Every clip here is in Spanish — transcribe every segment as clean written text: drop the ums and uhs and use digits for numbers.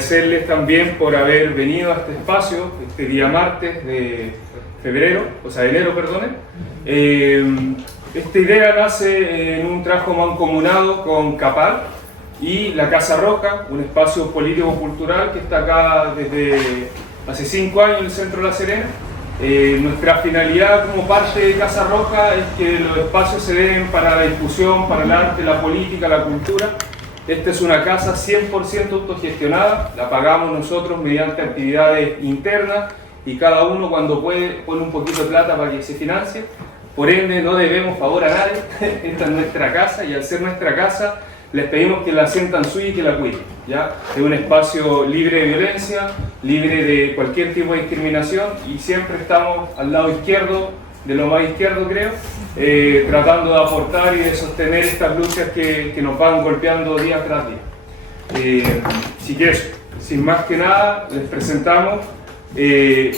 agradecerles también por haber venido a este espacio, este día martes de enero, perdón. Esta idea nace en un trabajo mancomunado con CAPAL y la Casa Roja, un espacio político-cultural que está acá desde hace 5 años en el centro de La Serena. Nuestra finalidad como parte de Casa Roja es que los espacios se den para la discusión, para el arte, la política, la cultura. Esta es una casa 100% autogestionada, la pagamos nosotros mediante actividades internas y cada uno cuando puede pone un poquito de plata para que se financie. Por ende no debemos favor a nadie, esta es nuestra casa y al ser nuestra casa les pedimos que la sientan suya y que la cuiden. ¿Ya? Es un espacio libre de violencia, libre de cualquier tipo de discriminación y siempre estamos al lado izquierdo, de lo más izquierdo creo, tratando de aportar y de sostener estas luchas que nos van golpeando día tras día. Así que eso, sin más que nada, les presentamos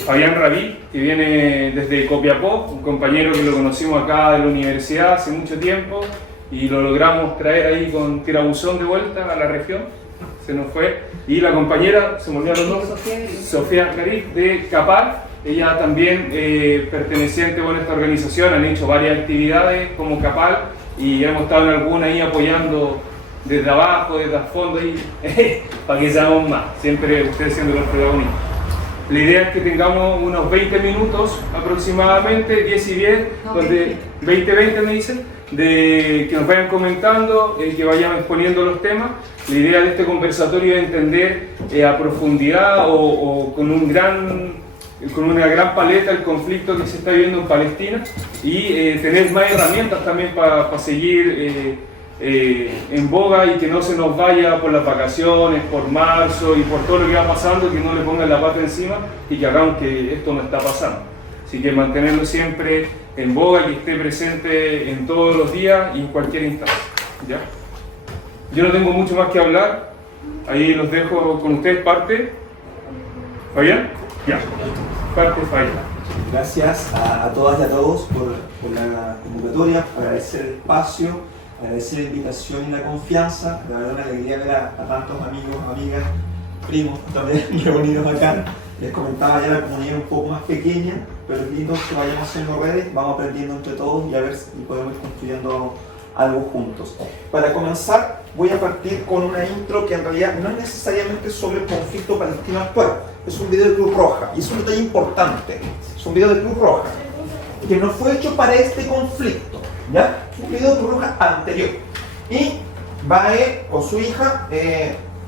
Fabián Rabí, que viene desde Copiapó, un compañero que lo conocimos acá de la universidad hace mucho tiempo y lo logramos traer ahí con tirabuzón de vuelta a la región, se nos fue. Y la compañera, se me olvidaron los nombres, Sofía Garib, de CAPAL, ella también perteneciente a esta organización, han hecho varias actividades como CAPAL y hemos estado en alguna ahí apoyando desde abajo, desde el fondo, para que seamos más, siempre ustedes siendo los protagonistas. La idea es que tengamos unos 20 minutos aproximadamente, 10 y 10, donde 20 me dicen, de que nos vayan comentando, que vayan exponiendo los temas. La idea de este conversatorio es entender a profundidad o con una gran paleta el conflicto que se está viviendo en Palestina y tener más herramientas también para seguir en boga y que no se nos vaya por las vacaciones, por marzo y por todo lo que va pasando, que no le pongan la pata encima y que hagamos que esto no está pasando. Así que mantenerlo siempre en boga, que esté presente en todos los días y en cualquier instante. ¿Ya? Yo no tengo mucho más que hablar, ahí los dejo con ustedes, parte. ¿Fabián? Ya, parte Fabián. Gracias a todas y a todos por la convocatoria, agradecer el espacio, agradecer la invitación y la confianza. La verdad, una alegría ver a tantos amigos, amigas, primos también reunidos acá. Les comentaba ya la comunidad un poco más pequeña, pero es lindo que vayamos haciendo redes, vamos aprendiendo entre todos y a ver si podemos ir construyendo algo juntos. Para comenzar, voy a partir con una intro que en realidad no es necesariamente sobre el conflicto palestino actual. Es un video de Cruz Roja y es un detalle importante. Es un video de Cruz Roja que no fue hecho para este conflicto, ¿ya? Un video de Cruz Roja anterior. Y va a ir con su hija,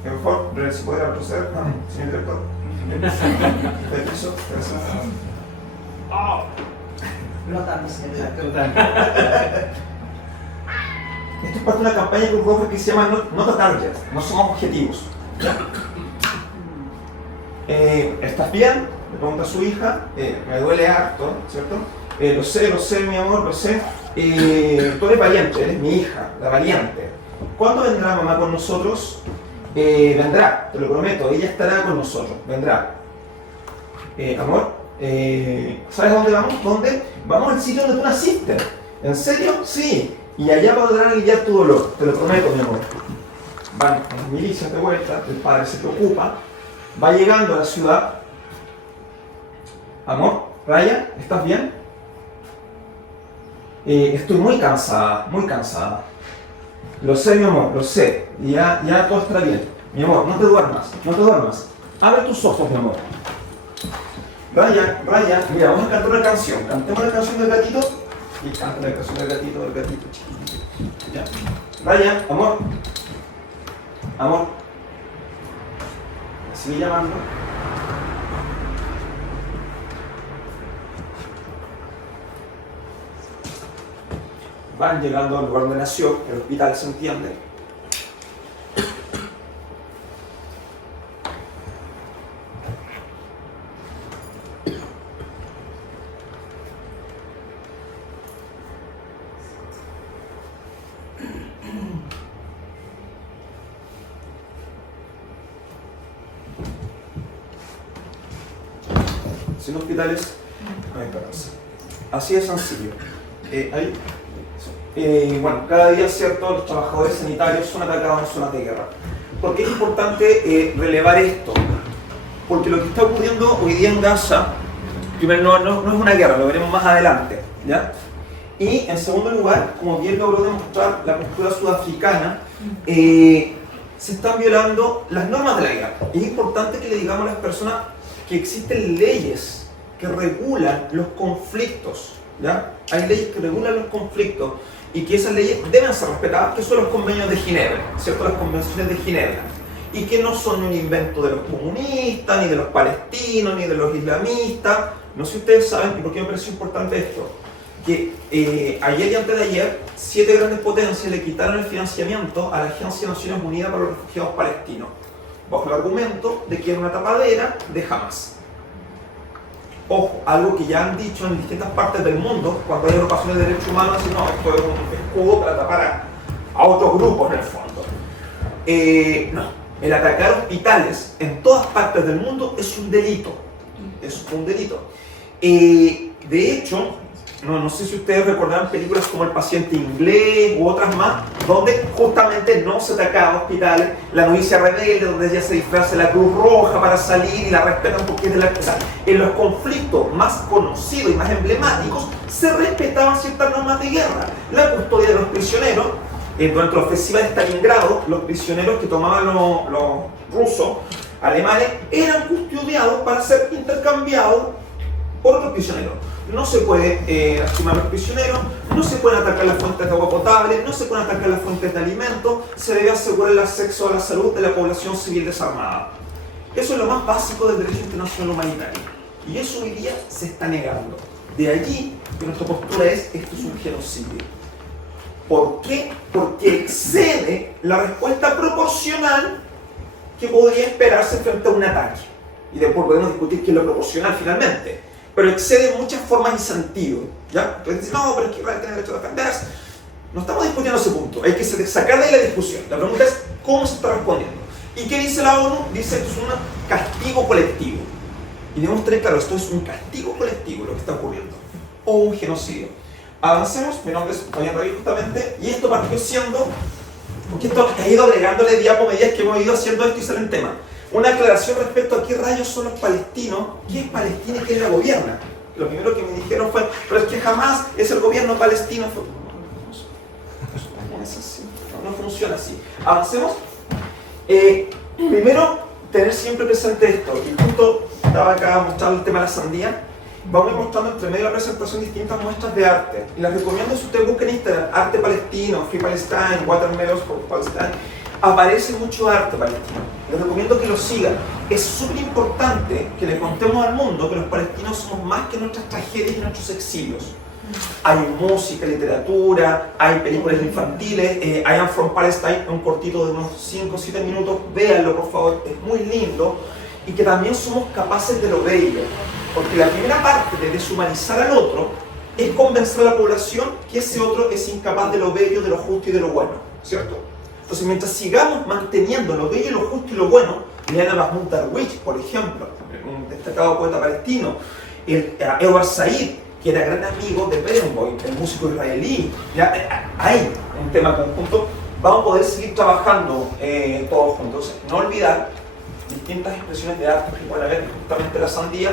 mejor, si pudiera proceder, señor director. Permiso, gracias. No tanto, señor. Esto es parte de una campaña de Cruz Roja que se llama Not a Target, no somos objetivos. ¿Estás bien? Le pregunta a su hija, me duele harto, ¿cierto? Lo sé, mi amor, lo sé. Tú eres valiente, eres mi hija, la valiente. ¿Cuándo vendrá mamá con nosotros? Vendrá, te lo prometo, ella estará con nosotros, vendrá. Amor, ¿sabes a dónde vamos? ¿Dónde? Vamos al sitio donde tú naciste. ¿En serio? Sí. Y allá podrán aliviar tu dolor, te lo prometo, mi amor. Van las milicias de vuelta, el padre se preocupa, va llegando a la ciudad. Amor, Raya, ¿estás bien? Estoy muy cansada, muy cansada. Lo sé, mi amor, lo sé. Ya todo estará bien. Mi amor, no te duermas, no te duermas. Abre tus ojos, mi amor. Raya, mira, vamos a cantar una canción. Cantemos la canción del gatito. Y canta la canción del gatito chiquitito. ¿Ya? Raya, amor. Amor. Sigue llamando. Van llegando al lugar donde nació, el hospital, se entiende. Sin hospitales, no hay esperanza. Así de sencillo. Bueno, cada día, ¿cierto?, los trabajadores sanitarios son atacados en zonas de guerra. ¿Por qué es importante relevar esto? Porque lo que está ocurriendo hoy día en Gaza, primero, no es una guerra, lo veremos más adelante, ¿ya? Y en segundo lugar, como bien logró demostrar la postura sudafricana, se están violando las normas de la guerra. Es importante que le digamos a las personas que existen leyes que regulan los conflictos, ¿ya? Hay leyes que regulan los conflictos y que esas leyes deben ser respetadas, que son los convenios de Ginebra, ¿cierto? Las convenciones de Ginebra. Y que no son un invento de los comunistas, ni de los palestinos, ni de los islamistas. No sé si ustedes saben, y por qué me pareció importante esto, que ayer y antes de ayer, 7 grandes potencias le quitaron el financiamiento a la Agencia de Naciones Unidas para los Refugiados Palestinos, bajo el argumento de que era una tapadera de Hamas. Ojo, algo que ya han dicho en distintas partes del mundo, cuando hay agrupaciones de derechos humanos, dicen, no, esto es un escudo para tapar a otros grupos en el fondo. No. El atacar hospitales en todas partes del mundo es un delito. Es un delito. De hecho, no sé si ustedes recordarán películas como El paciente inglés u otras más, donde justamente no se atacaba hospitales. La novicia rebelde, donde ella se disfraza de la Cruz Roja para salir y la respetan porque es de la... O sea, en los conflictos más conocidos y más emblemáticos se respetaban ciertas normas de guerra. La custodia de los prisioneros. Durante la ofensiva de Stalingrado, los prisioneros que tomaban los rusos, alemanes, eran custodiados para ser intercambiados por otros prisioneros. No se puede lastimar a los prisioneros, no se pueden atacar las fuentes de agua potable, no se pueden atacar las fuentes de alimentos, se debe asegurar el acceso a la salud de la población civil desarmada. Eso es lo más básico del derecho internacional humanitario. Y eso hoy día se está negando. De allí que nuestra postura es, esto es un genocidio. ¿Por qué? Porque excede la respuesta proporcional que podría esperarse frente a un ataque. Y después podemos discutir qué es lo proporcional finalmente. Pero excede muchas formas y sentidos. ¿Ya? Entonces dicen, no, pero es que Israel tiene derecho a defenderse. No estamos discutiendo ese punto. Hay que sacar de ahí la discusión. La pregunta es, ¿cómo se está respondiendo? ¿Y qué dice la ONU? Dice que es un castigo colectivo. Y debemos tener claro, esto es un castigo colectivo lo que está ocurriendo. O un genocidio. Avancemos, mi nombre es Fabián Rey justamente, y esto partió siendo, porque esto ha ido agregándole diapo medidas que hemos ido haciendo esto y sale el tema. Una aclaración respecto a qué rayos son los palestinos, qué es Palestina y qué la gobierna. Lo primero que me dijeron fue, pero es que jamás es el gobierno palestino. No es así, no funciona así. Avancemos. Primero, tener siempre presente esto, y justo estaba acá mostrando el tema de la sandía. Vamos a ir mostrando entre medio de la presentación distintas muestras de arte. Y les recomiendo, si ustedes buscan en Instagram, arte palestino, Free Palestine, Watermelons for Palestine, aparece mucho arte palestino. Les recomiendo que lo sigan. Es súper importante que le contemos al mundo que los palestinos somos más que nuestras tragedias y nuestros exilios. Hay música, literatura, hay películas infantiles, I Am From Palestine, un cortito de unos 5 o 7 minutos, véanlo por favor, es muy lindo. Y que también somos capaces de lo bello. Porque la primera parte de deshumanizar al otro es convencer a la población que ese otro es incapaz de lo bello, de lo justo y de lo bueno, ¿cierto? Entonces, mientras sigamos manteniendo lo bello, lo justo y lo bueno, lean a Mahmoud Darwish, por ejemplo, un destacado poeta palestino, a Edward Said, que era gran amigo de Barenboim, el músico israelí, ya hay un tema conjunto, vamos a poder seguir trabajando todos juntos. Entonces, no olvidar distintas expresiones de arte que pueden haber, justamente la sandía,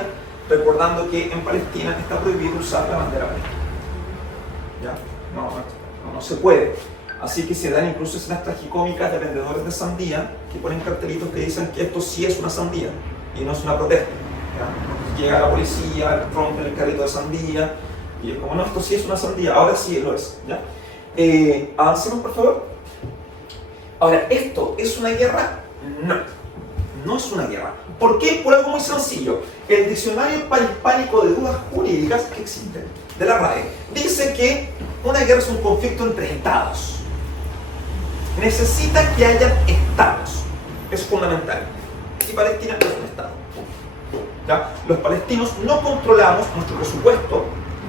recordando que en Palestina está prohibido usar la bandera palestina. ¿Ya? No se puede. Así que se dan incluso escenas tragicómicas de vendedores de sandía que ponen cartelitos que dicen que esto sí es una sandía y no es una protesta. ¿Ya? Llega la policía, rompen el carrito de sandía y es como, no, esto sí es una sandía, ahora sí lo es. ¿Ya? Avancemos, por favor. Ahora, ¿esto es una guerra? No es una guerra. ¿Por qué? Por algo muy sencillo. El diccionario panhispánico de dudas jurídicas que existe, de la RAE, dice que una guerra es un conflicto entre estados. Necesita que haya estados. Es fundamental. Y Palestina no es un estado. ¿Ya? Los palestinos no controlamos nuestro presupuesto.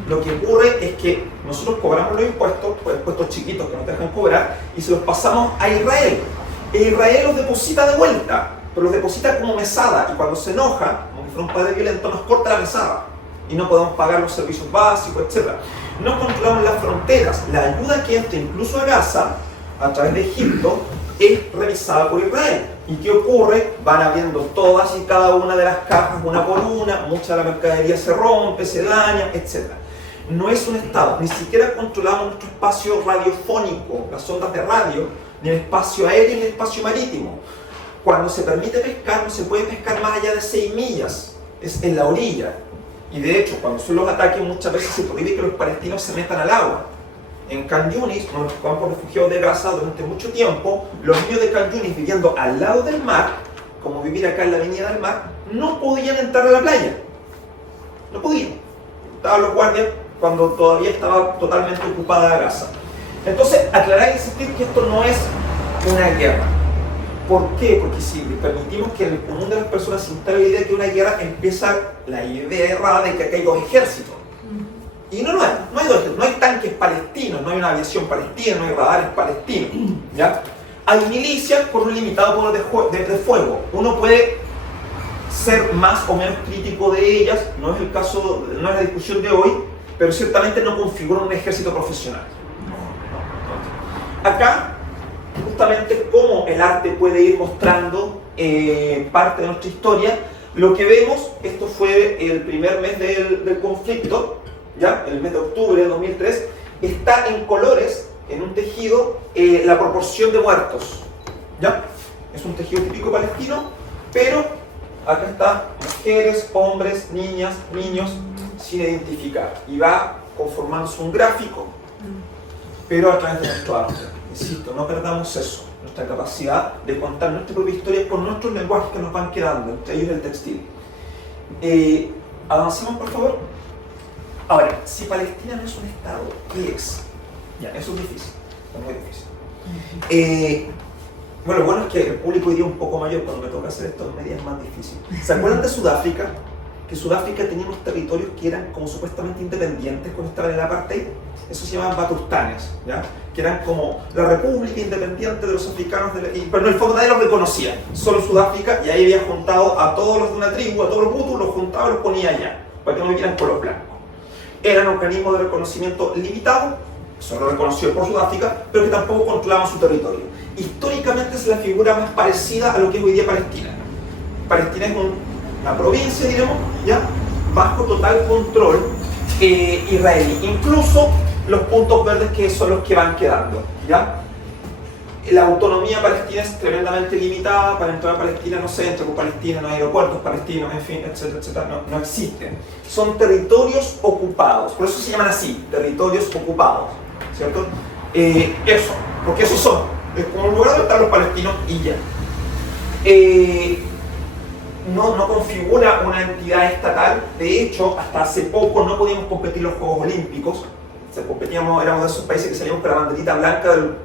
Lo que ocurre es que nosotros cobramos los impuestos, pues impuestos chiquitos que nos dejan cobrar, y se los pasamos a Israel. E Israel los deposita de vuelta, pero los deposita como mesada, y cuando se enoja, como que fuera un padre violento, nos corta la mesada y no podemos pagar los servicios básicos, etc. No controlamos las fronteras. La ayuda que entra incluso a Gaza, a través de Egipto, es revisada por Israel. ¿Y qué ocurre? Van abriendo todas y cada una de las cajas una por una, mucha de la mercadería se rompe, se daña, etc. No es un Estado, ni siquiera controlamos nuestro espacio radiofónico, las ondas de radio, ni el espacio aéreo ni el espacio marítimo. Cuando se permite pescar, no se puede pescar más allá de 6 millas, es en la orilla. Y de hecho, cuando son los ataques, muchas veces se prohíbe que los palestinos se metan al agua. En Khan Yunis, en los campos refugiados de Gaza, durante mucho tiempo, los niños de Khan Yunis viviendo al lado del mar, como vivir acá en la avenida del mar, no podían entrar a la playa. No podían. Estaban los guardias cuando todavía estaba totalmente ocupada Gaza. Entonces, aclarar y insistir que esto no es una guerra. ¿Por qué? Porque si permitimos que en el común de las personas se instale la idea de que una guerra, empieza la idea errada de que acá hay dos ejércitos. Y no hay dos ejércitos, no hay tanques palestinos, no hay una aviación palestina, no hay radares palestinos, ¿ya? Hay milicias con un limitado poder de fuego. Uno puede ser más o menos crítico de ellas, no es el caso, no es la discusión de hoy, pero ciertamente no configuran un ejército profesional. Acá, justamente como el arte puede ir mostrando parte de nuestra historia, lo que vemos, esto fue el primer mes del conflicto, ¿ya? El mes de octubre de 2003, está en colores, en un tejido, la proporción de muertos, ¿ya? Es un tejido típico palestino, pero acá está mujeres, hombres, niñas, niños, sin identificar. Y va conformándose un gráfico, pero a través de nuestro arte. Insisto, no perdamos eso, nuestra capacidad de contar nuestra propia historia con nuestros lenguajes que nos van quedando, entre ellos el textil. Avancemos, por favor. Ahora, si Palestina no es un Estado, ¿qué es? Ya, eso es difícil, es muy difícil. Bueno, lo bueno es que el público hoy día es un poco mayor, cuando me toca hacer esto en medidas más difícil. ¿Se acuerdan de Sudáfrica? Que Sudáfrica tenía unos territorios que eran como supuestamente independientes cuando estaba en el apartheid. Eso se llamaban Batustanes, ¿ya? Que eran como la república independiente de los africanos, pero en el fondo nadie los reconocía, solo Sudáfrica, y ahí había juntado a todos los de una tribu, a todos los hutus, los juntaba y los ponía allá, para que no vivieran con los blancos. Eran organismos de reconocimiento limitado, solo reconocido por Sudáfrica, pero que tampoco controlaban su territorio. Históricamente es la figura más parecida a lo que es hoy día Palestina. Palestina es una provincia, digamos, ¿ya? Bajo total control israelí. Incluso los puntos verdes que son los que van quedando, ¿ya? La autonomía palestina es tremendamente limitada. Para entrar a Palestina no se entra con Palestina, no hay aeropuertos palestinos, en fin, etcétera, etcétera, no existen. Son territorios ocupados, por eso se llaman así, territorios ocupados, ¿cierto? Eso, porque esos son, es como un lugar donde están los palestinos y ya. No configura una entidad estatal. De hecho, hasta hace poco no podíamos competir en los Juegos Olímpicos. Éramos de esos países que salíamos con la banderita blanca del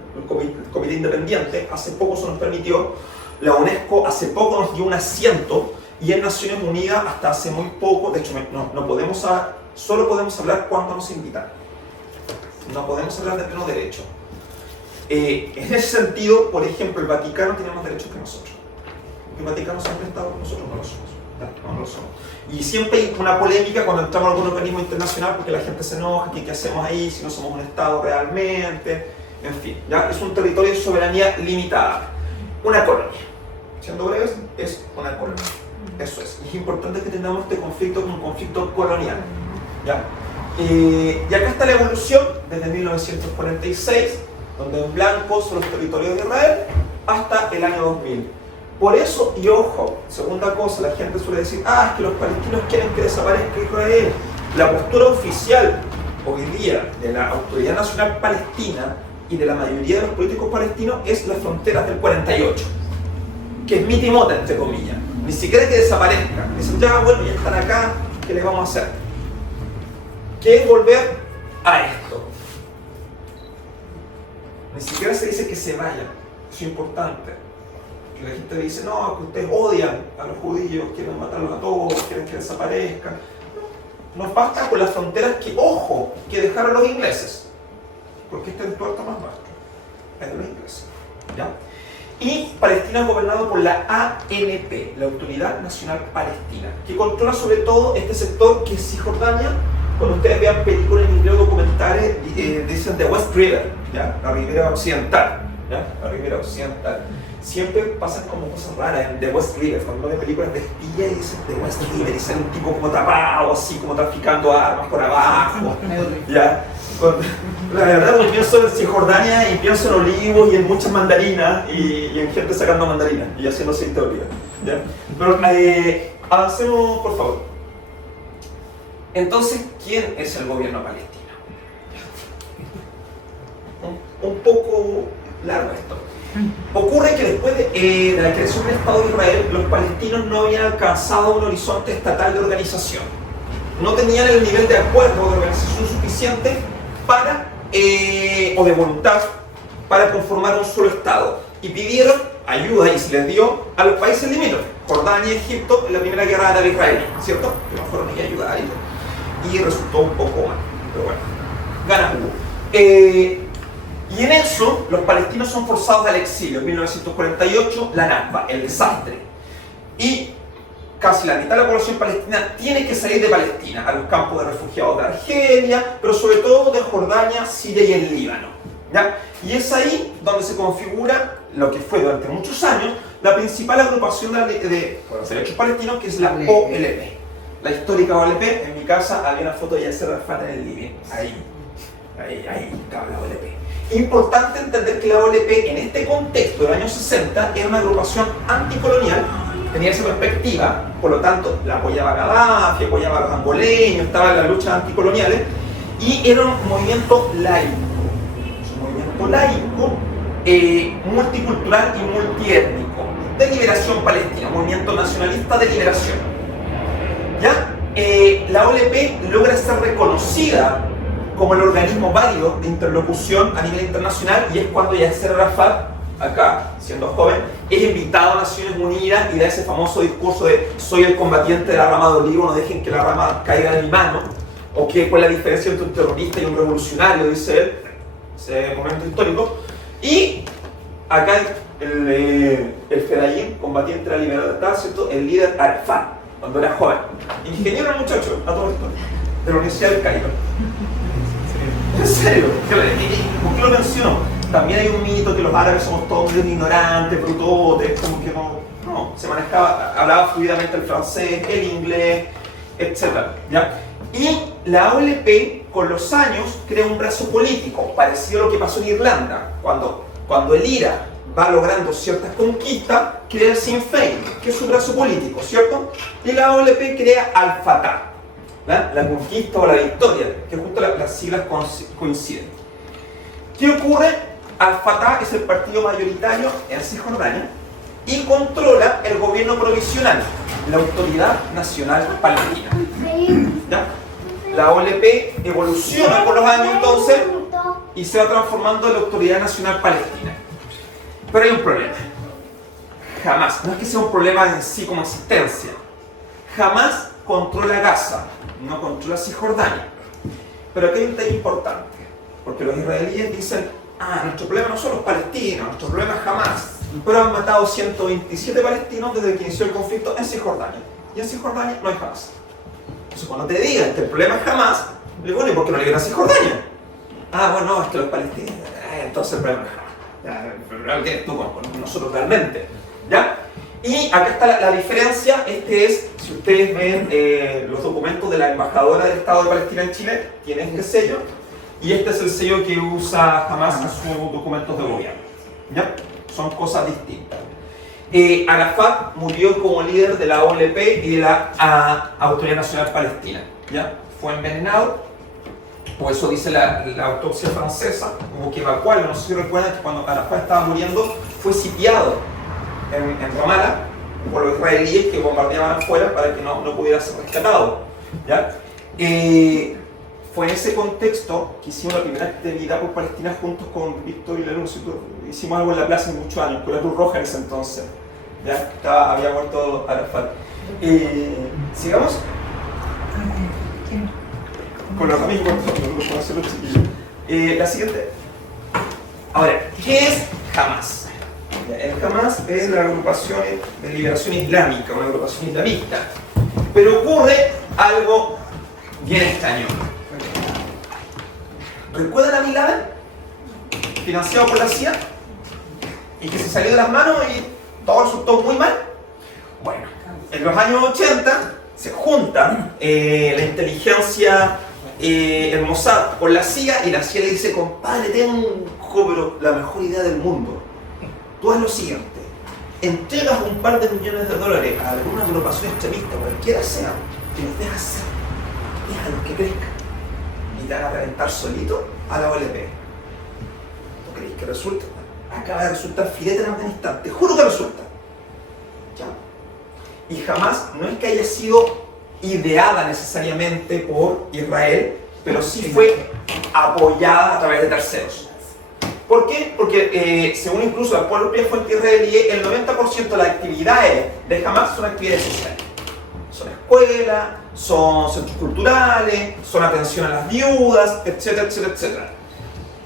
comité independiente. Hace poco se nos permitió. La UNESCO hace poco nos dio un asiento, y en Naciones Unidas hasta hace muy poco, de hecho solo podemos hablar cuando nos invitan. No podemos hablar de pleno derecho. En ese sentido, por ejemplo, el Vaticano tiene más derechos que nosotros. El Vaticano siempre ha estado, nosotros no lo somos. No lo somos. Y siempre hay una polémica cuando entramos a algún organismo internacional, porque la gente se enoja, que qué hacemos ahí, si no somos un Estado realmente, en fin, ¿ya? Es un territorio de soberanía limitada. Una colonia. Siendo breves, es una colonia. Eso es. Y es importante que tengamos este conflicto como un conflicto colonial, ¿ya? Y acá está la evolución desde 1946, donde en blanco son los territorios de Israel, hasta el año 2000. Por eso, y ojo, segunda cosa, la gente suele decir, es que los palestinos quieren que desaparezca Israel. La postura oficial hoy día de la Autoridad Nacional Palestina y de la mayoría de los políticos palestinos es las fronteras del 48, que es mitimota, entre comillas. Ni siquiera que desaparezca. Dicen, ya están acá, ¿qué les vamos a hacer? ¿Qué es volver a esto? Ni siquiera se dice que se vayan. Eso es importante. La gente dice, no, que ustedes odian a los judíos, quieren matarlos a todos, quieren que desaparezcan. Nos basta con las fronteras que, ojo, que dejaron los ingleses, porque este es el puerto más vasto, es de los ingleses, ¿ya? Y Palestina es gobernado por la ANP, la Autoridad Nacional Palestina, que controla sobre todo este sector que es Cisjordania. Cuando ustedes vean películas en inglés o documentales, dicen The West River, ¿ya? La ribera occidental. ¿ya? La ribera occidental. Siempre pasan como cosas raras en The West River, cuando uno ve películas de espía y dicen The West River y sale un tipo como tapado, así como traficando armas por abajo, ¿ya? La verdad, porque pienso en Cisjordania y pienso en olivos y en muchas mandarinas y en gente sacando mandarinas y haciendo aceite de oliva, ¿ya? Pero avancemos, por favor. Entonces, ¿quién es el gobierno palestino? Un poco largo esto. Ocurre que después de la creación del Estado de Israel, los palestinos no habían alcanzado un horizonte estatal de organización. No tenían el nivel de acuerdo, de organización suficiente para, o de voluntad para conformar un solo Estado. Y pidieron ayuda, y se les dio a los países limítrofes, Jordania y Egipto, en la primera guerra árabe-israelí, ¿cierto? Que no fueron ni a ayudar y resultó un poco mal, pero bueno, ganas hubo. Y en eso, los palestinos son forzados al exilio. En 1948, la Nakba, el desastre. Y casi la mitad de la población palestina tiene que salir de Palestina, a los campos de refugiados de Argelia, pero sobre todo de Jordania, Siria y el Líbano, ¿ya? Y es ahí donde se configura lo que fue durante muchos años la principal agrupación de los derechos palestinos, que es la OLP. La histórica OLP. En mi casa había una foto de Yasser Arafat en el living. Ahí estaba la OLP. Importante entender que la OLP en este contexto del año 60 era una agrupación anticolonial, tenía esa perspectiva, por lo tanto la apoyaba a Gaddafi, apoyaba a los angoleños, estaba en las luchas anticoloniales y era un movimiento laico, multicultural y multiétnico, de liberación palestina, movimiento nacionalista de liberación. ¿Ya? La OLP logra ser reconocida como el organismo válido de interlocución a nivel internacional, y es cuando Yasser Arafat, acá, siendo joven, es invitado a Naciones Unidas y da ese famoso discurso de soy el combatiente de la rama de olivo, no dejen que la rama caiga de mi mano, o que cuál es la diferencia entre un terrorista y un revolucionario, dice él, ese momento histórico. Y acá el Fedayín, combatiente de la libertad, ¿cierto? El líder Arafat, cuando era joven, ingeniero el muchacho, a todo esto, de la Universidad del Cairo. ¿En serio? ¿Por qué lo menciono? También hay un mito que los árabes somos todos muy ignorantes, brutotes, como que no, se manejaba, hablaba fluidamente el francés, el inglés, etc. ¿Ya? Y la OLP, con los años, crea un brazo político, parecido a lo que pasó en Irlanda, cuando el IRA va logrando ciertas conquistas, crea el Sinn Féin, que es un brazo político, ¿cierto? Y la OLP crea Al-Fatah, la conquista o la victoria, que justo las siglas coinciden. ¿Qué ocurre? Al-Fatah es el partido mayoritario en Cisjordania y controla el gobierno provisional, la Autoridad Nacional Palestina. ¿Ya? La OLP evoluciona con los años entonces y se va transformando en la Autoridad Nacional Palestina. Pero hay un problema. Jamás, no es que sea un problema en sí como existencia, jamás controla Gaza, no controla Cisjordania. Pero aquí hay un tema importante, porque los israelíes dicen, nuestro problema no son los palestinos, nuestro problema es Hamas. Pero han matado 127 palestinos desde que inició el conflicto en Cisjordania. Y en Cisjordania no hay Hamas. Entonces cuando te digan que el problema es Hamas, le digo, bueno, ¿y por qué no liberan Cisjordania? Bueno, es que los palestinos, entonces el problema es Hamas. El problema que tienes tú con nosotros realmente. ¿Ya? Y acá está la diferencia. Este es, si ustedes ven los documentos de la embajadora del Estado de Palestina en Chile, tiene este sello, y este es el sello que usa Hamas en sus documentos de gobierno. ¿Ya? Son cosas distintas. Arafat murió como líder de la OLP y de la Autoridad Nacional Palestina. ¿Ya? Fue envenenado, o eso dice la autopsia francesa, hubo que evacuarlo. No sé si recuerdan que cuando Arafat estaba muriendo fue sitiado en Ramallah por los israelíes que bombardeaban afuera para que no pudiera ser rescatado. ¿Ya? Fue en ese contexto que hicimos la primera actividad por Palestina juntos con Víctor y la Luz. Hicimos algo en la plaza hace muchos años, con la Cruz Roja en ese entonces. ¿Ya? Había muerto Arafat. Sigamos con los amigos, con hacer los chiquillos. La siguiente. Ahora, ¿qué es Hamas? El Hamas es la agrupación de liberación islámica, una agrupación islamista. Pero ocurre algo bien extraño. ¿Recuerdan a Bin Laden? Financiado por la CIA. y que se salió de las manos y todo resultó muy mal. Bueno, en los años 80 se juntan la inteligencia, el Mossad con la CIA, y la CIA le dice: compadre, tengo pero la mejor idea del mundo. Tú haz lo siguiente: entregas un par de millones de dólares a alguna agrupación extremista, cualquiera sea, que los dejas ser, déjalos que crezcan, y te van a reventar solito a la OLP. ¿No creéis que resulta? Acaba de resultar filete en Afganistán, te juro que resulta. ¿Ya? Y jamás, no es que haya sido ideada necesariamente por Israel, pero sí fue apoyada a través de terceros. ¿Por qué? Porque según incluso la propia fuente israelí, el 90% de las actividades de Hamas son actividades sociales. Son escuelas, son centros culturales, son atención a las viudas, etcétera, etcétera, etcétera.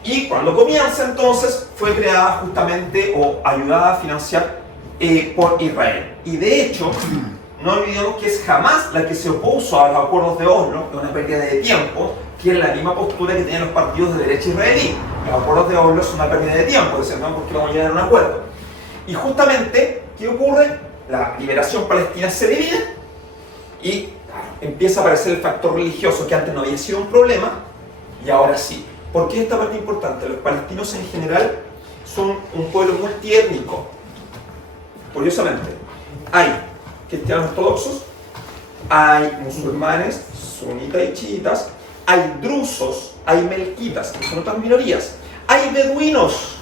Y cuando comienza entonces fue creada justamente o ayudada a financiar por Israel. Y de hecho, no olvidemos que es Hamas la que se opuso a los acuerdos de Oslo, de una pérdida de tiempo, que es la misma postura que tenían los partidos de derecha israelí. Los acuerdos de Oslo son una pérdida de tiempo, dicen, no, porque vamos a llegar a un acuerdo. Y justamente, ¿qué ocurre? La liberación palestina se divide y empieza a aparecer el factor religioso, que antes no había sido un problema, y ahora sí. ¿Por qué esta parte importante? Los palestinos en general son un pueblo multiétnico. Curiosamente, hay cristianos ortodoxos, hay musulmanes, sunitas y chiitas, hay drusos, hay melquitas, que son otras minorías, hay beduinos,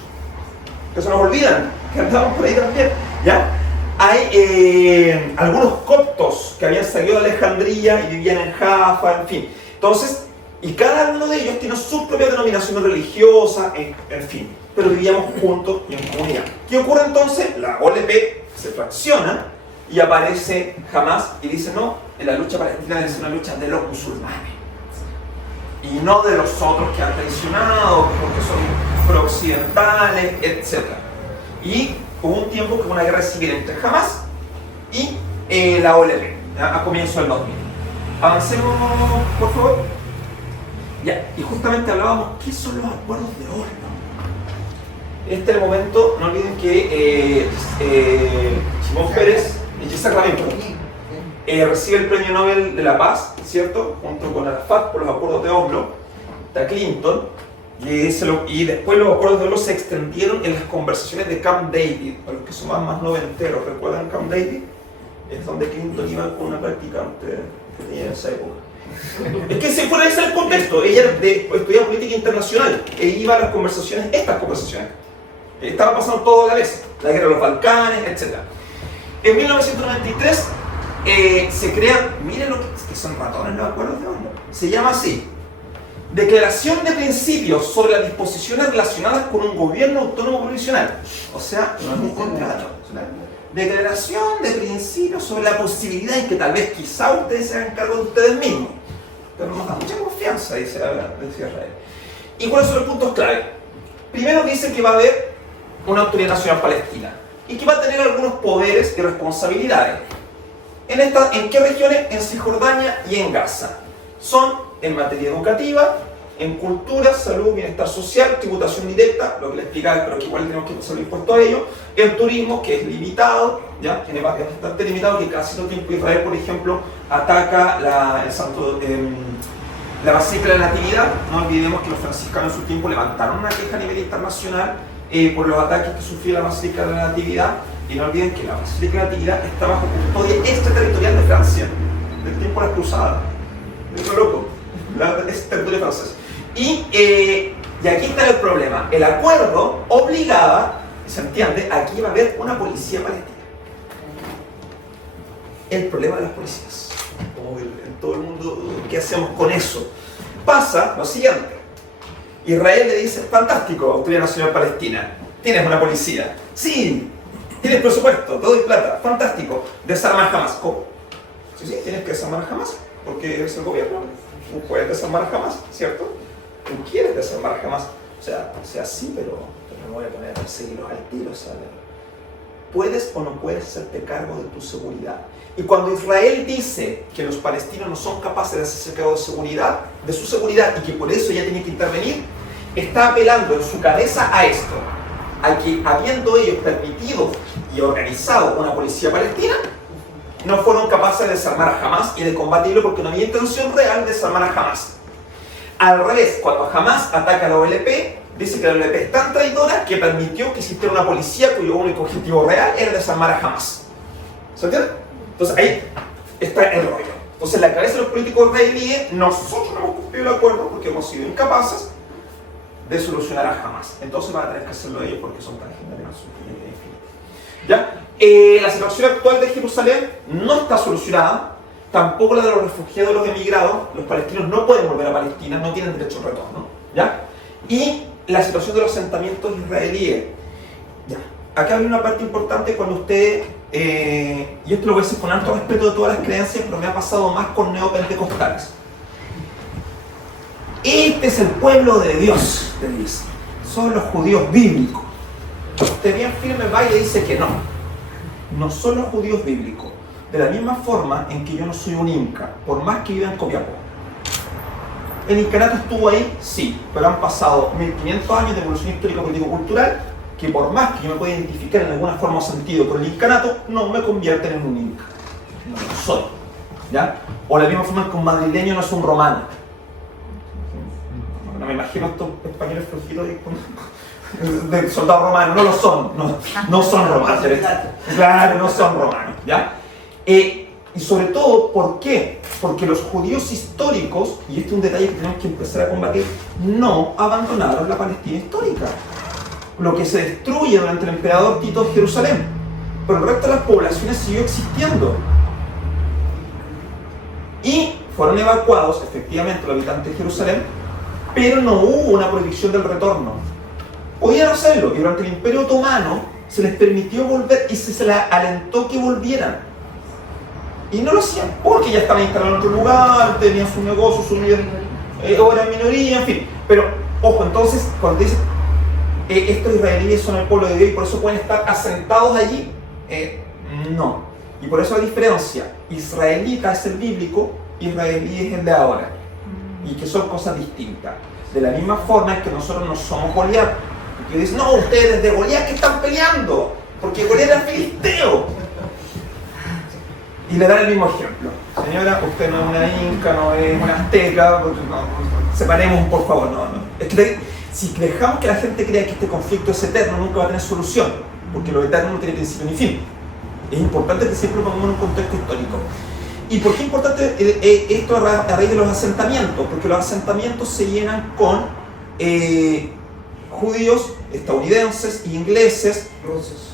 que se nos olvidan, que andaban por ahí también, ¿ya? Hay algunos coptos que habían salido de Alejandría y vivían en Jaffa, en fin. Entonces, y cada uno de ellos tiene su propia denominación religiosa, en fin, pero vivíamos juntos y en comunidad. ¿Qué ocurre entonces? La OLP se fracciona y aparece Hamas y dice: no, la lucha palestina es una lucha de los musulmanes y no de los otros que han traicionado, porque son prooccidentales, etc. Y hubo un tiempo que hubo una guerra civil entre Hamas y la OLP, a comienzo del 2000. Avancemos, por favor. Ya, y justamente hablábamos, ¿qué son los acuerdos de Oslo? Este es el momento, no olviden que Shimon Peres y Yitzhak Rabin recibe el Premio Nobel de la Paz, ¿cierto? Junto con Arafat por los acuerdos de Oslo, está Clinton, y después los acuerdos de Oslo se extendieron en las conversaciones de Camp David. Para los que son más noventeros, ¿recuerdan Camp David? Es donde Clinton iba con una practicante que tenía en esa época. Es que ese fue el contexto. Ella estudiaba política internacional e iba a las conversaciones, estas conversaciones. Estaba pasando todo a la vez, la guerra de los Balcanes, etc. En 1993 se crea, miren lo que son ratones los acuerdos de Oslo, se llama así: Declaración de Principios sobre las disposiciones relacionadas con un gobierno autónomo provisional. O sea, no es un contrato. Declaración de Principios sobre la posibilidad en que tal vez quizá ustedes se hagan cargo de ustedes mismos. Pero nos da mucha confianza, dice Israel. ¿Y cuáles son los puntos clave? Primero dice que va a haber una autoridad nacional palestina y que va a tener algunos poderes y responsabilidades. ¿En qué regiones? En Cisjordania y en Gaza. Son en materia educativa, en cultura, salud, bienestar social, tributación directa, lo que les explicaba, pero que igual tenemos que pasar el impuesto a ello, en turismo, que es limitado, ¿ya? Tiene bastante limitado, que casi todo el tiempo Israel, por ejemplo, ataca la Basílica de la Natividad. No olvidemos que los franciscanos en su tiempo levantaron una queja a nivel internacional por los ataques que sufrió la Basílica de la Natividad, y no olviden que la Basílica de la Natividad está bajo custodia extraterritorial de Francia, del tiempo de las cruzadas. Es loco, es territorio francés. Y aquí está el problema. El acuerdo obligaba, ¿se entiende? Aquí va a haber una policía palestina. El problema de las policías. En todo el mundo, ¿qué hacemos con eso? Pasa lo siguiente. Israel le dice: fantástico, Autoridad Nacional Palestina, tienes una policía. Sí, tienes presupuesto, te doy plata, fantástico. Desarmar Hamas. ¿Cómo? Sí, tienes que desarmar Hamas, porque eres el gobierno. Tú puedes desarmar Hamas, ¿cierto? Tú quieres desarmar Hamas. O sea sí, pero no voy a poner a perseguirlos al tiro, ¿sabes? ¿Puedes o no puedes hacerte cargo de tu seguridad? Y cuando Israel dice que los palestinos no son capaces de hacerse cargo de su seguridad, y que por eso ya tiene que intervenir, está apelando en su cabeza a esto. a que, habiendo ellos permitido y organizado una policía palestina, no fueron capaces de desarmar a Hamas y de combatirlo porque no había intención real de desarmar a Hamas. Al revés, cuando Hamas ataca a la OLP, dice que la OLP es tan traidora que permitió que existiera una policía cuyo único objetivo real era desarmar a Hamas. ¿Se entiende? Entonces ahí está el rollo. Entonces en la cabeza de los políticos israelíes, nosotros no hemos cumplido el acuerdo porque hemos sido incapaces de solucionar a Hamas. Entonces van a tener que hacerlo ellos porque son tan generosos. ¿Ya? La situación actual de Jerusalén no está solucionada, tampoco la de los refugiados, los emigrados. Los palestinos no pueden volver a Palestina, no tienen derecho al retorno. ¿Ya? Y la situación de los asentamientos israelíes. ¿Ya? Acá hay una parte importante cuando usted, y esto lo voy a decir con alto respeto de todas las creencias, pero me ha pasado más con neopentecostales. Este es el pueblo de Dios, te dice. Son los judíos bíblicos. Usted bien firme va y le dice que no. No son los judíos bíblicos. De la misma forma en que yo no soy un inca, por más que viva en Copiapó. ¿El incanato estuvo ahí? Sí, pero han pasado 1500 años de evolución histórica, político-cultural, que por más que yo me pueda identificar en alguna forma o sentido con el incanato, no me convierten en un inca. No lo soy. ¿Ya? O de la misma forma que un madrileño no es un romano. No me imagino estos españoles flojitos de soldados romanos, no lo son, no son romanos. Claro, no son romanos. ¿Ya? Y sobre todo, ¿por qué? Porque los judíos históricos, y este es un detalle que tenemos que empezar a combatir, no abandonaron la Palestina histórica. Lo que se destruye durante el emperador Tito es Jerusalén, pero el resto de las poblaciones siguió existiendo. Y fueron evacuados, efectivamente, los habitantes de Jerusalén, pero no hubo una prohibición del retorno. Podían hacerlo, y durante el Imperio Otomano se les permitió volver y se les alentó que volvieran. Y no lo hacían porque ya estaban instalados en otro lugar, tenían su negocio, su vida, o eran minoría, en fin. Pero, ojo, entonces, cuando dicen estos israelíes son el pueblo de Dios y por eso pueden estar asentados allí, no. Y por eso la diferencia, israelita es el bíblico, israelí es el de ahora. Y que son cosas distintas. De la misma forma es que nosotros no somos Goliat. Porque dicen, no, ustedes de Goliat que están peleando, porque Goliat era filisteo. Y le dan el mismo ejemplo. Señora, usted no es una inca, no es una azteca, no, separemos por favor, no. Es que si dejamos que la gente crea que este conflicto es eterno, nunca va a tener solución, porque lo eterno no tiene principio ni fin. Es importante que siempre lo pongamos en un contexto histórico. ¿Y por qué es importante esto a raíz de los asentamientos? Porque los asentamientos se llenan con judíos, estadounidenses, ingleses,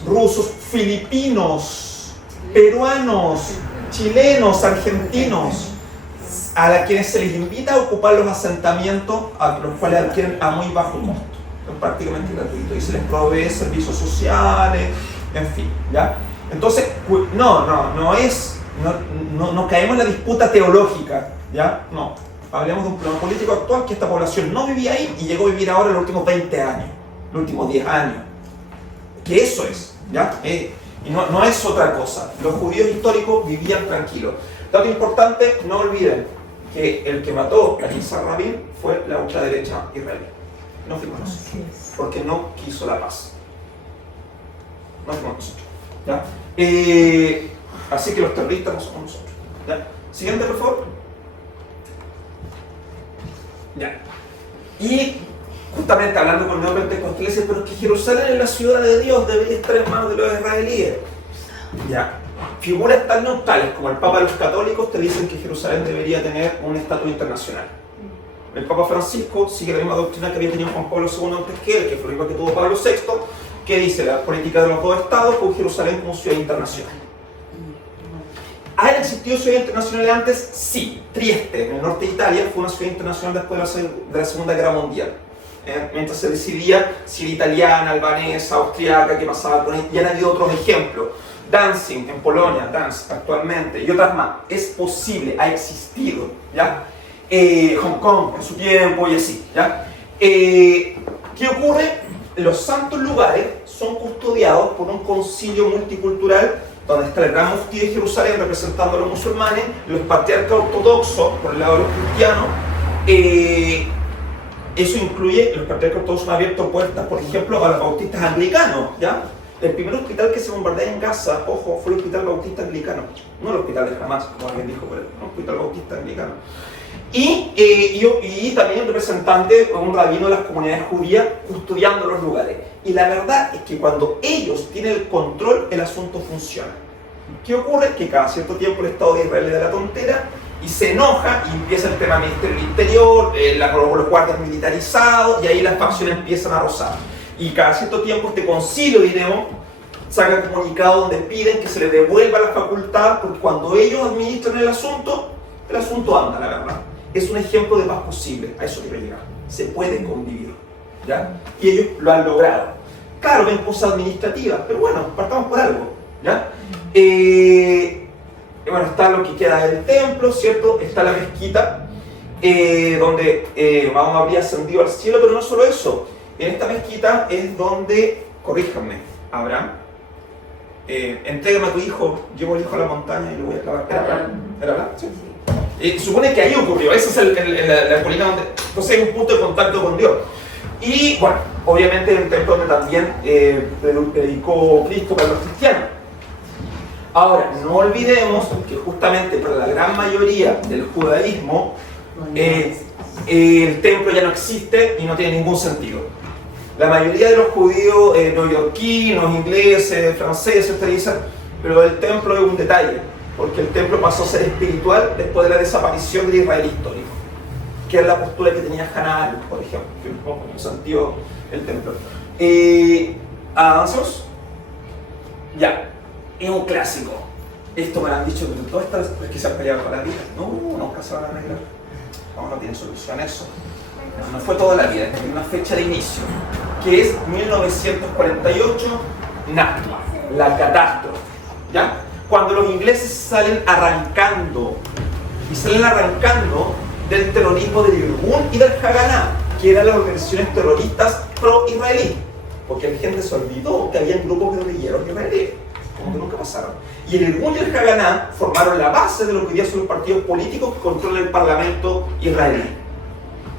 rusos, filipinos, peruanos, chilenos, argentinos, a quienes se les invita a ocupar los asentamientos, a los cuales adquieren a muy bajo costo, es prácticamente gratuito, y se les provee servicios sociales, en fin, ¿ya? Entonces, no caemos en la disputa teológica, ¿ya? No, hablemos de un plano político actual que esta población no vivía ahí y llegó a vivir ahora en los últimos 20 años, los últimos 10 años, que eso es, ¿ya? Y no es otra cosa. Los judíos históricos vivían tranquilos. Dato importante, no olviden que el que mató a Yitzhak Rabin fue la ultraderecha israelí. No fuimos nosotros, porque no quiso la paz. No fuimos nosotros, ¿ya? Así que los terroristas no somos nosotros, ¿ya? Siguiente, por favor. Ya. Y justamente hablando con neopentecostales, pero es que Jerusalén es la ciudad de Dios, debería estar en manos de los israelíes. Ya. Figuras tan neutrales como el Papa de los católicos te dicen que Jerusalén debería tener un estatus internacional. El Papa Francisco sigue la misma doctrina que había tenido Juan Pablo II antes que él, que fue lo mismo que tuvo Pablo VI, que dice la política de los dos estados con Jerusalén como ciudad internacional. ¿Han existido ciudades internacionales antes? Sí. Trieste, en el norte de Italia, fue una ciudad internacional después de la Segunda Guerra Mundial. Mientras se decidía si era italiana, albanesa, austriaca, qué pasaba con ella. Y han habido otros ejemplos. Danzig en Polonia, Danzig actualmente, y otras más. Es posible, ha existido, ¿ya? Hong Kong en su tiempo y así, ¿ya? ¿Qué ocurre? Los santos lugares son custodiados por un concilio multicultural donde está el gran muftí de Jerusalén representando a los musulmanes, los patriarcas ortodoxos por el lado de los cristianos, Eso incluye, los patriarcas ortodoxos han abierto puertas, por ejemplo, a los bautistas anglicanos, ¿ya? El primer hospital que se bombardea en Gaza, ojo, fue el hospital bautista anglicano, no el hospital de Hamas, como alguien dijo, pero el hospital bautista anglicano. Y también un representante, un rabino de las comunidades judías custodiando los lugares. Y la verdad es que cuando ellos tienen el control, el asunto funciona. ¿Qué ocurre? Que cada cierto tiempo el Estado de Israel le da la tontera y se enoja y empieza el tema del Ministerio del Interior, los guardias militarizados, y ahí las facciones empiezan a rozar. Y cada cierto tiempo este concilio, diremos, saca comunicado donde piden que se les devuelva la facultad, porque cuando ellos administran el asunto anda, la verdad. Es un ejemplo de paz posible, a eso quiero llegar. Se puede convivir, ¿ya? Y ellos lo han logrado. Claro, ven cosas administrativas, pero bueno, partamos por algo, ¿ya? Bueno, está lo que queda del templo, ¿cierto? Está la mezquita, donde Mahoma habría ascendido al cielo, pero no solo eso. En esta mezquita es donde, corríjanme, Abraham, entrégame a tu hijo, llevo el hijo a la montaña y lo voy a clavar. ¿Era Abraham? Sí. Supone que ahí ocurrió, esa es la colina donde, entonces hay un punto de contacto con Dios. Y bueno, obviamente el templo donde también predicó Cristo para los cristianos. Ahora, no olvidemos que justamente para la gran mayoría del judaísmo, el templo ya no existe y no tiene ningún sentido. La mayoría de los judíos neoyorquinos, ingleses, franceses, te dicen, pero el templo es un detalle, porque el templo pasó a ser espiritual después de la desaparición del Israel histórico, que es la postura que tenía Haná, por ejemplo, que un poco en sentido el templo. ¿Avanzamos? Ya, es un clásico. Esto me lo han dicho, pero todas estas que se han peleado con la vida, nunca se van a arreglar. No tiene solución eso. No fue toda la vida, tiene una fecha de inicio, que es 1948, Nakba, la catástrofe, ¿ya? Cuando los ingleses salen arrancando del terrorismo del Irgun y del Haganá, que eran las organizaciones terroristas pro-israelí, porque la gente se olvidó que había grupos guerrilleros israelíes, como que nunca pasaron. Y el Irgun y el Haganá formaron la base de lo que hoy día son los partidos políticos que controlan el parlamento israelí.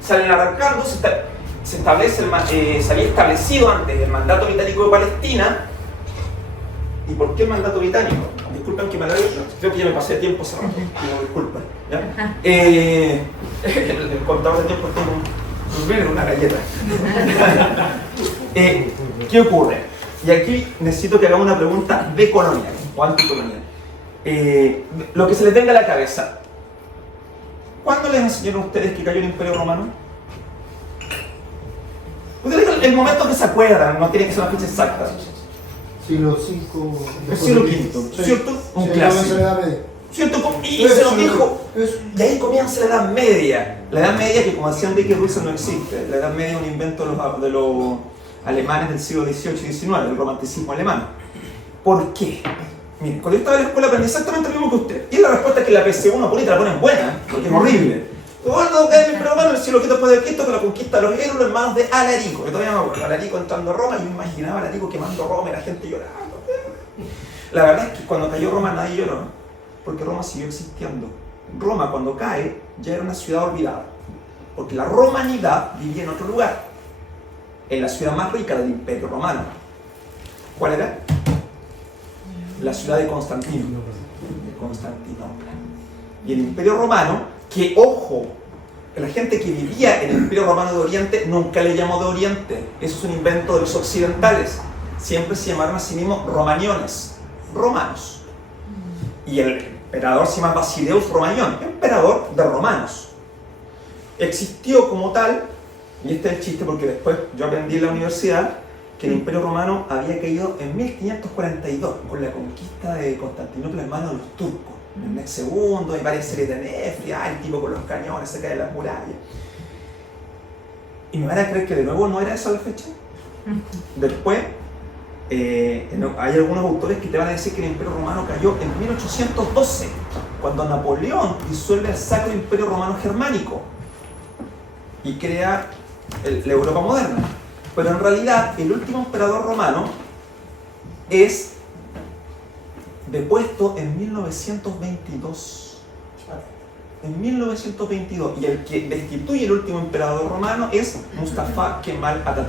Salen arrancando, se había establecido antes el mandato británico de Palestina. ¿Y por qué el mandato británico? Disculpen que me la creo que ya me pasé de tiempo hace rato, disculpen, ¿ya? El contador de tiempo está en una galleta. ¿Qué ocurre? Y aquí necesito que hagamos una pregunta decolonial o anticolonial. Lo que se les venga a la cabeza. ¿Cuándo les enseñaron a ustedes que cayó el Imperio Romano? El momento que se acuerdan, no tiene que ser una fecha exacta. Siglo V. El siglo V, ¿cierto? Un clásico. ¿Cierto? Y se nos dijo. Y ahí comienza la Edad Media. La Edad Media, que como decía Enrique Ruiz, no existe. La Edad Media es un invento de los alemanes del siglo XVIII y XIX, del romanticismo alemán. ¿Por qué? Miren, cuando yo estaba en la escuela aprendí exactamente lo mismo que usted. Y la respuesta es que la PC1 política la ponen buena, porque es horrible. Cuando cae el Imperio Romano, el siglo V después de Cristo, con la conquista de los héroes en manos de Alarico. Yo todavía me acuerdo, Alarico entrando a Roma, y yo me imaginaba a Alarico quemando Roma y la gente llorando. La verdad es que cuando cayó Roma nadie lloró, porque Roma siguió existiendo. Roma, cuando cae, ya era una ciudad olvidada, porque la romanidad vivía en otro lugar, en la ciudad más rica del Imperio Romano. ¿Cuál era? La ciudad de Constantinopla. Y el Imperio Romano, que ojo, la gente que vivía en el Imperio Romano de Oriente nunca le llamó de Oriente, eso es un invento de los occidentales, siempre se llamaron a sí mismos romaniones, romanos. Y el emperador se llama Basileus Romanión, emperador de romanos. Existió como tal, y este es el chiste porque después yo aprendí en la universidad, que el Imperio Romano había caído en 1542 con la conquista de Constantinopla en manos de los turcos. Mehmed II, hay varias series de Netflix, el tipo con los cañones cerca de las murallas. ¿Y me van a creer que de nuevo no era esa la fecha? Después, hay algunos autores que te van a decir que el Imperio Romano cayó en 1812, cuando Napoleón disuelve el Sacro Imperio Romano Germánico y crea la Europa moderna. Pero en realidad el último emperador romano es depuesto en 1922. en 1922, y el que destituye el último emperador romano es Mustafa Kemal Atatürk,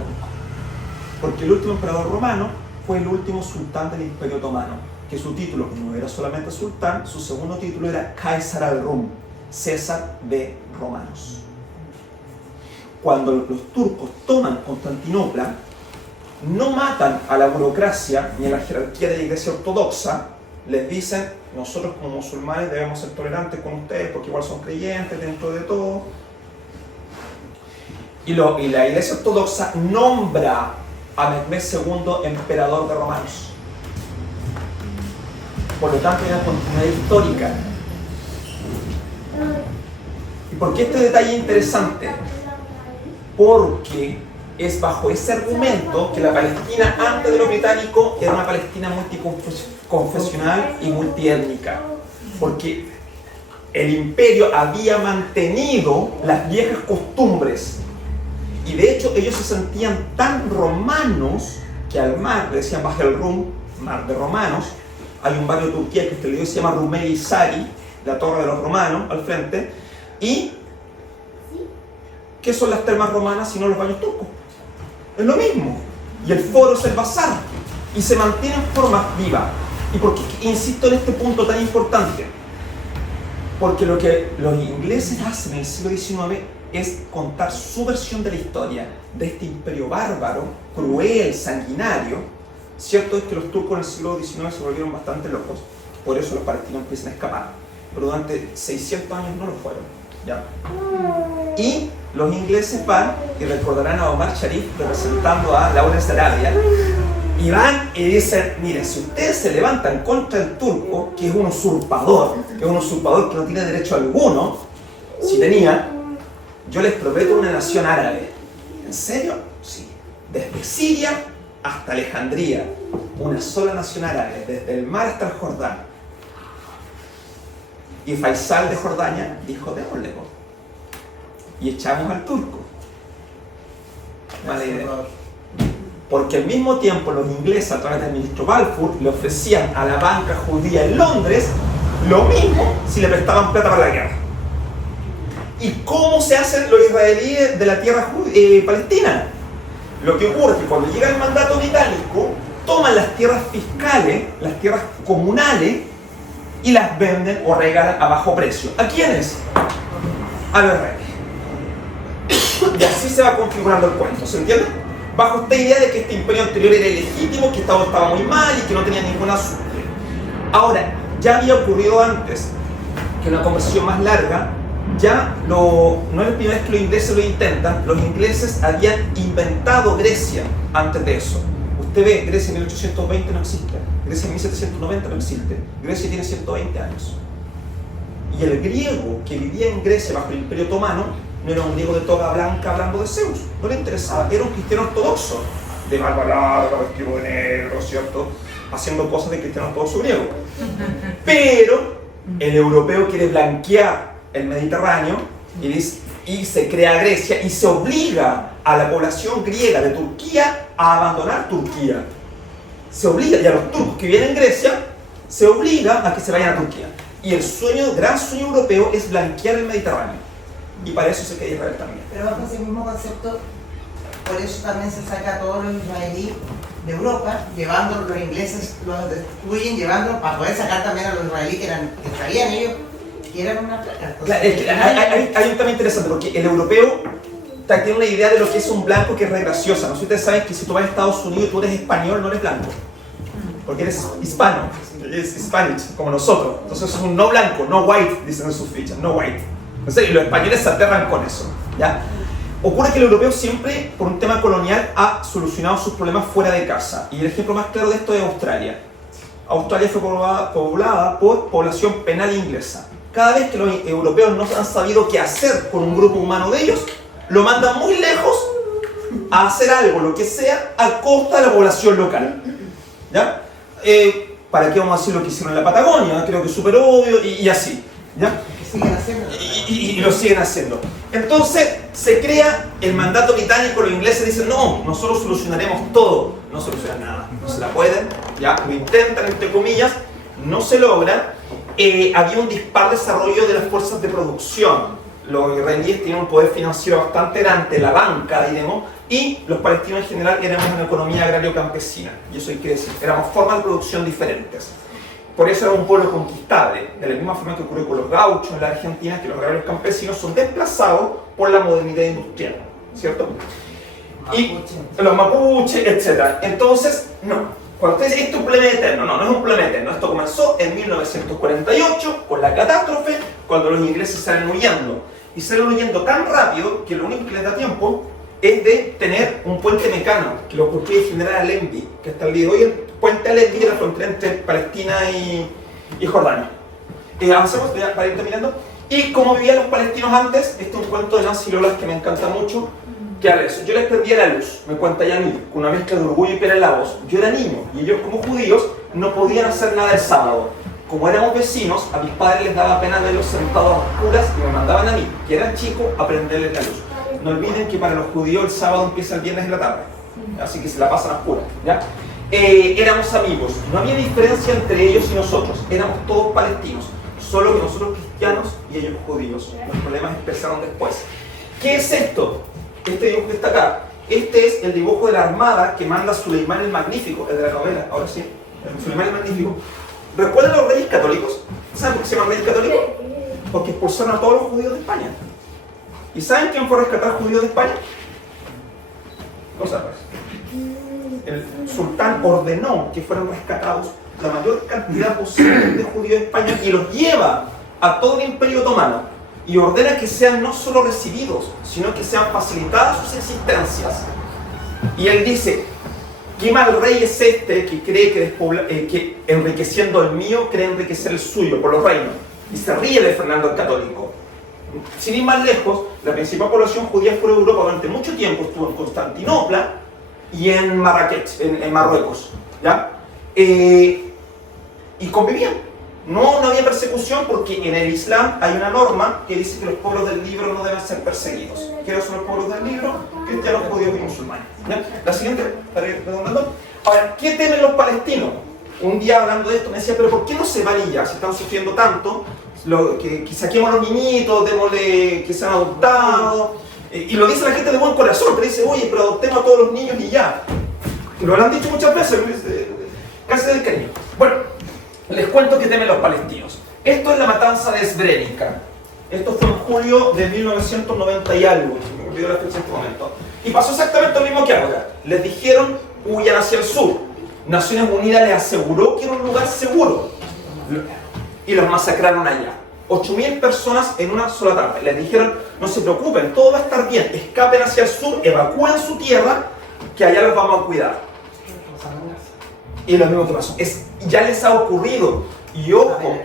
porque el último emperador romano fue el último sultán del Imperio Otomano, que su título no era solamente sultán, su segundo título era Kaisar al-Rum, César de Romanos. Cuando los turcos toman Constantinopla, no matan a la burocracia ni a la jerarquía de la Iglesia Ortodoxa, les dicen, nosotros como musulmanes debemos ser tolerantes con ustedes porque igual son creyentes dentro de todo. Y la Iglesia Ortodoxa nombra a Mehmed II emperador de romanos. Por lo tanto, hay una continuidad histórica. ¿Y por qué este detalle es interesante? Porque es bajo ese argumento que la Palestina antes de los británicos era una Palestina multiconfesional y multiétnica. Porque el imperio había mantenido las viejas costumbres. Y de hecho ellos se sentían tan romanos que al mar, le decían Bahr el-Rum, mar de romanos. Hay un barrio de Turquía que se llama Rumeli Sari, la torre de los romanos al frente. ¿Y qué son las termas romanas sino los baños turcos? Es lo mismo. Y el foro es el bazar. Y se mantiene en forma viva. ¿Y por qué insisto en este punto tan importante? Porque lo que los ingleses hacen en el siglo XIX es contar su versión de la historia, de este imperio bárbaro, cruel, sanguinario. Cierto es que los turcos en el siglo XIX se volvieron bastante locos, por eso los palestinos empiezan a escapar, pero durante 600 años no lo fueron, ¿ya? Y los ingleses van y recordarán a Omar Sharif representando a Lawrence de Arabia, y van y dicen, miren, si ustedes se levantan contra el turco, que es un usurpador que no tiene derecho alguno, si tenía, yo les prometo una nación árabe. ¿En serio? Sí. Desde Siria hasta Alejandría, una sola nación árabe, desde el mar hasta el Jordán. Y Faisal de Jordania dijo, démosle, y echamos al turco. Mala idea. Porque al mismo tiempo los ingleses, a través del ministro Balfour, le ofrecían a la banca judía en Londres lo mismo si le prestaban plata para la guerra. ¿Y cómo se hacen los israelíes de la tierra palestina? Lo que ocurre es que cuando llega el mandato británico, toman las tierras fiscales, las tierras comunales, y las venden o regalan a bajo precio. ¿A quiénes? A los reyes. Y así se va configurando el cuento, ¿se entiende? Bajo esta idea de que este imperio anterior era ilegítimo, que estaba muy mal y que no tenía ninguna suerte. Ahora, ya había ocurrido antes que una conversación más larga, no es la primera vez que los ingleses lo intentan. Los ingleses habían inventado Grecia antes de eso. Usted ve, Grecia en 1820 no existe, Grecia en 1790 no existe, Grecia tiene 120 años. Y el griego que vivía en Grecia bajo el Imperio Otomano no era un griego de toga blanca hablando de Zeus, no le interesaba, era un cristiano ortodoxo, de barba larga, vestido de negro, ¿cierto? Haciendo cosas de cristiano ortodoxo griego. Pero el europeo quiere blanquear el Mediterráneo y se crea Grecia y se obliga a la población griega de Turquía a abandonar Turquía. Se obliga, y a los turcos que viven en Grecia, se obliga a que se vayan a Turquía. Y el gran sueño europeo es blanquear el Mediterráneo. Y para eso se queda Israel también. Pero bajo ese mismo concepto, por eso también se saca a todos los israelíes de Europa, llevando los ingleses, los destruyen, llevando para poder sacar también a los israelíes que sabían ellos que eran una plaga. Claro, hay un tema interesante porque el europeo tiene una idea de lo que es un blanco que es re graciosa. No sé si ustedes saben que si tú vas a Estados Unidos y tú eres español, no eres blanco, porque eres hispano, eres Spanish, como nosotros. Entonces es un no blanco, no white, dicen en sus fichas, no white. Entonces, y los españoles se aterran con eso, ¿ya? Ocurre que el europeo siempre, por un tema colonial, ha solucionado sus problemas fuera de casa. Y el ejemplo más claro de esto es Australia. Australia fue poblada por población penal inglesa. Cada vez que los europeos no han sabido qué hacer con un grupo humano de ellos, lo mandan muy lejos a hacer algo, lo que sea, a costa de la población local. ¿Ya? ¿Para qué vamos a decir lo que hicieron en la Patagonia? Creo que es súper obvio y así. ¿Ya? Y lo siguen haciendo. Entonces se crea el mandato británico. Los ingleses dicen, no, nosotros solucionaremos todo. No solucionan nada, no se la pueden, ya lo intentan entre comillas, no se logra. había un dispar desarrollo de las fuerzas de producción. Los israelíes tienen un poder financiero bastante grande, la banca, diremos, y los palestinos en general éramos una economía agrario-campesina. Y eso hay que decir, éramos formas de producción diferentes. Por eso era un pueblo conquistable, de la misma forma que ocurrió con los gauchos en la Argentina, que los agrarios campesinos son desplazados por la modernidad industrial, ¿cierto? Y los mapuches, etc. Entonces, no. Cuando usted dice, esto es un problema eterno, no, no es un problema eterno. Esto comenzó en 1948 con la catástrofe, cuando los ingleses salen huyendo. Y salen huyendo tan rápido que lo único que les da tiempo es de tener un puente mecano que lo construye el general Allenby, que hasta el día de hoy el puente Allenby es la frontera entre Palestina y Jordania. Avancemos ya para ir terminando. ¿Y cómo vivían los palestinos antes? Este es un cuento de Nancy Lolas que me encanta mucho. Que haré eso. Yo les prendía la luz, me cuenta Yanni, con una mezcla de orgullo y pena en la voz. Yo era niño y ellos como judíos no podían hacer nada el sábado. Como éramos vecinos, a mis padres les daba pena verlos sentados a oscuras y me mandaban a mí, que era chico, a prenderles la luz. No olviden que para los judíos el sábado empieza el viernes en la tarde, así que se la pasan a oscuras, ¿ya? Éramos amigos, no había diferencia entre ellos y nosotros, éramos todos palestinos, solo que nosotros cristianos y ellos judíos. Los problemas empezaron después. ¿Qué es esto? Este dibujo que está acá, este es el dibujo de la armada que manda Suleimán el Magnífico, el de la novela, ahora sí, Suleimán el Magnífico. ¿Recuerdan los reyes católicos? ¿Saben por qué se llaman reyes católicos? Porque expulsaron a todos los judíos de España. ¿Y saben quién fue a rescatar judíos de España? Los árabes. El sultán ordenó que fueran rescatados la mayor cantidad posible de judíos de España y los lleva a todo el Imperio Otomano y ordena que sean no solo recibidos, sino que sean facilitadas sus existencias. Y él dice, ¿qué mal rey es este que cree que enriqueciendo el mío cree enriquecer el suyo por los reinos? Y se ríe de Fernando el Católico. Sin ir más lejos, la principal población judía fuera de Europa durante mucho tiempo estuvo en Constantinopla y en Marrakech, en Marruecos, ¿ya? Y convivían. No había persecución porque en el Islam hay una norma que dice que los pueblos del libro no deben ser perseguidos. ¿Quiénes son los pueblos del libro? Cristianos, judíos y musulmanes. ¿Ya? La siguiente, para ir redondando. Ahora, ¿qué temen los palestinos? Un día hablando de esto me decía, pero ¿por qué no se van y ya? Si están sufriendo tanto, que saquemos a los niñitos, démosle que sean adoptados. Y lo dice la gente de buen corazón, pero dice, oye, pero adoptemos a todos los niños y ya. Y lo han dicho muchas veces, casi del cariño. Bueno, les cuento que temen los palestinos. Esto es la matanza de Srebrenica. Esto fue en julio de 1990 y algo, se me olvidó la fecha en este momento. Y pasó exactamente lo mismo que ahora. Les dijeron, huyan hacia el sur. Naciones Unidas les aseguró que era un lugar seguro. Y los masacraron allá. 8.000 personas en una sola tarde. Les dijeron, no se preocupen, todo va a estar bien. Escapen hacia el sur, evacúen su tierra, que allá los vamos a cuidar. Y lo mismo que pasó. Ya les ha ocurrido. Y ojo,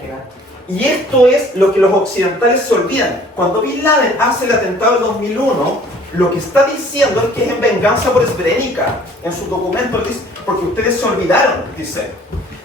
y esto es lo que los occidentales se olvidan. Cuando Bin Laden hace el atentado del 2001, lo que está diciendo es que es en venganza por Srebrenica. En sus documentos dice, porque ustedes se olvidaron, dice.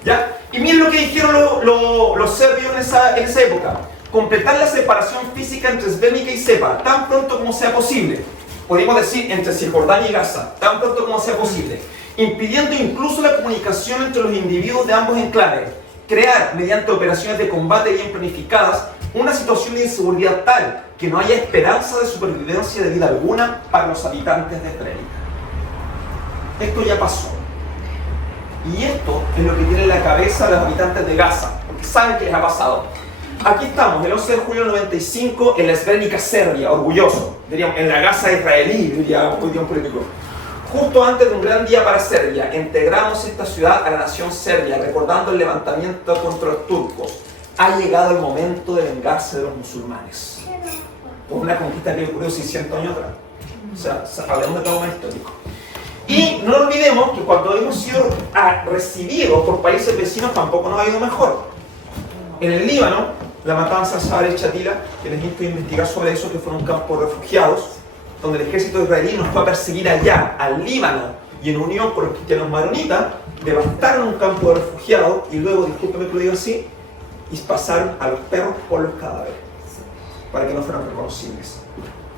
¿Ya? Y miren lo que dijeron los serbios en esa época. Completar la separación física entre Srebrenica y Cepa, tan pronto como sea posible. Podemos decir entre Cisjordania y Gaza, tan pronto como sea posible. Impidiendo incluso la comunicación entre los individuos de ambos enclaves. Crear, mediante operaciones de combate bien planificadas, una situación de inseguridad tal que no haya esperanza de supervivencia de vida alguna para los habitantes de Srebrenica. Esto ya pasó. Y esto es lo que tiene en la cabeza de los habitantes de Gaza, porque saben que les ha pasado. Aquí estamos, el 11 de julio del 95, en la Srebrenica, Serbia, orgulloso. Diríamos, en la Gaza israelí, diría un político. Justo antes de un gran día para Serbia, integramos esta ciudad a la nación serbia, recordando el levantamiento contra los turcos. Ha llegado el momento de vengarse de los musulmanes. Por una conquista que ocurrió 600 años atrás. O sea, hablamos de trauma histórico. Y no olvidemos que cuando hemos sido recibidos por países vecinos tampoco nos ha ido mejor. En el Líbano, la matanza de Sabra y Shatila, que les invito a investigar sobre eso, que fue un campo de refugiados, donde el ejército israelí nos fue a perseguir allá, al Líbano, y en unión con los cristianos maronitas, devastaron un campo de refugiados y luego, discúlpeme que lo diga así, y pasaron a los perros por los cadáveres, para que no fueran reconocibles.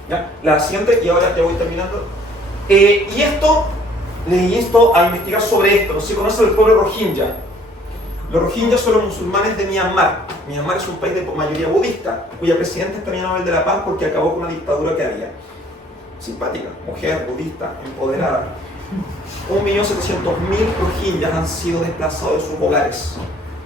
¿Ya? La siguiente, y ahora ya voy terminando. Y esto, les insto a investigar sobre esto. No se conoce el pueblo Rohingya. Los rohingyas son los musulmanes de Myanmar. Myanmar es un país de mayoría budista, cuya presidenta es premio Nobel de la Paz porque acabó con una dictadura que había. Simpática, mujer, budista, empoderada. 1.700.000 rohingyas han sido desplazados de sus hogares.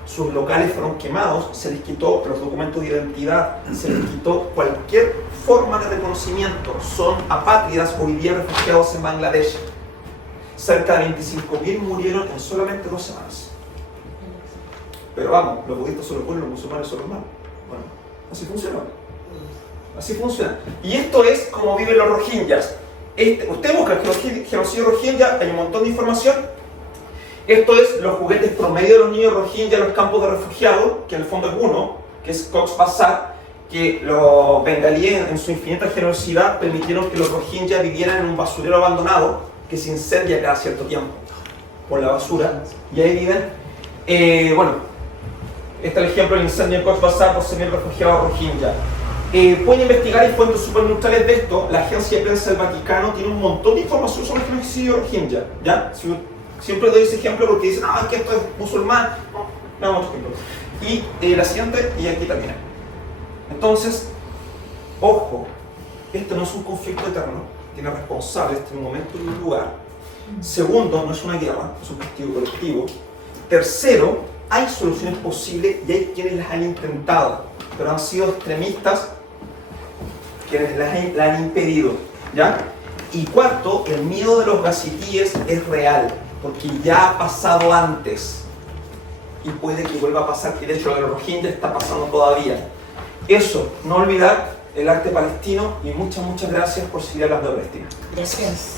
Sus locales fueron quemados, se les quitó los documentos de identidad, se les quitó cualquier forma de reconocimiento. Son apátridas, hoy día refugiados en Bangladesh. Cerca de 25.000 murieron en solamente 2 semanas. Pero vamos, los budistas son los buenos, los musulmanes son los malos. Bueno, así funciona. Así funciona. Y esto es como viven los rohingyas. Usted busca genocidio rohingya, hay un montón de información. Esto es los juguetes promedio de los niños rohingya en los campos de refugiados, que en el fondo es uno, que es Cox's Bazar, que los bengalíes en su infinita generosidad permitieron que los rohingya vivieran en un basurero abandonado que se incendia cada cierto tiempo por la basura, y ahí viven. Bueno, este es el ejemplo del incendio en Cox's Bazar, 12.000 refugiados rohingya. Pueden investigar, hay fuentes súper neutrales de esto. La agencia de prensa del Vaticano tiene un montón de información sobre el genocidio rohingya, ¿ya? Siempre doy ese ejemplo porque dicen, es que esto es musulmán. No, otro ejemplo. Y la siguiente, y aquí termina. Entonces, ojo, esto no es un conflicto eterno, tiene responsables, tiene un momento y un lugar. Segundo, no es una guerra, es un castigo colectivo. Tercero, hay soluciones posibles y hay quienes las han intentado, pero han sido extremistas quienes la han impedido, ¿ya? Y cuarto, el miedo de los gazitíes es real, porque ya ha pasado antes y puede que vuelva a pasar, que de hecho lo de los rohingyas está pasando todavía. Eso, no olvidar el arte palestino, y muchas gracias por seguir hablando de Palestina. Gracias.